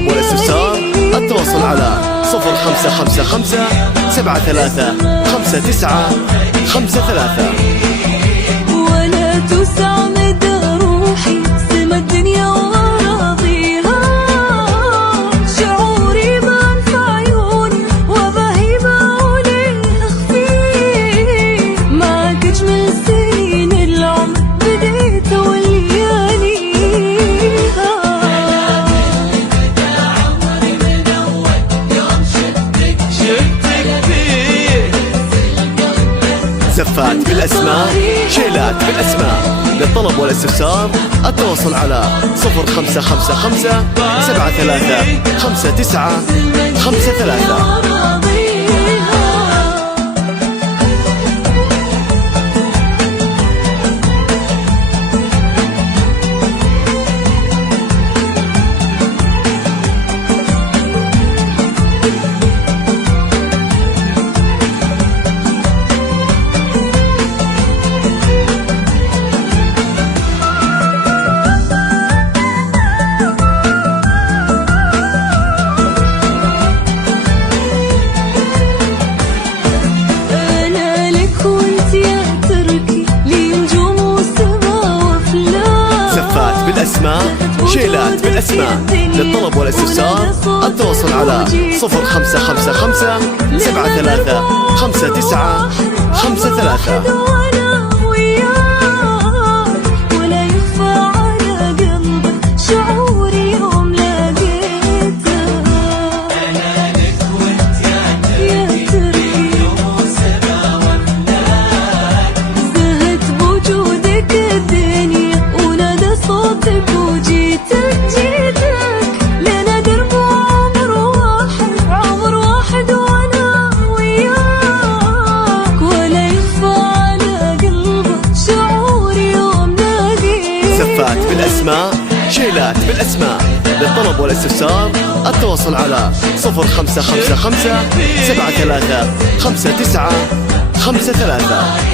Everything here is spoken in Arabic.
للطلب والاستفسار التواصل على 0555 735953. ولا تسعد روحي سما الدنيا وراضيها، شعوري بان في عيوني وبهيبة وليه أخفيه، معك أجمل سنين العمر بديت ولياليها. زفات بالأسماء، شيلات بالأسماء، للطلب والاستفسار التواصل على 0555 735953. بالأسماء، شيلات بالأسماء، للطلب والاستفسار التواصل على 0555 735953. ولا يخفى على قلبك شعوري يوم لقيتك، أنا لك وانت يا تركي زهت بوجودك الدنيا ونادى صوتك وجيتك لنا درب عمر واحد وانا وياك، ولا يخفى على قلبك شعوري يوم لاقيتك. زفات بالأسماء، شيلات بالأسماء، للطلب والاستفسار التواصل على 0555 735953.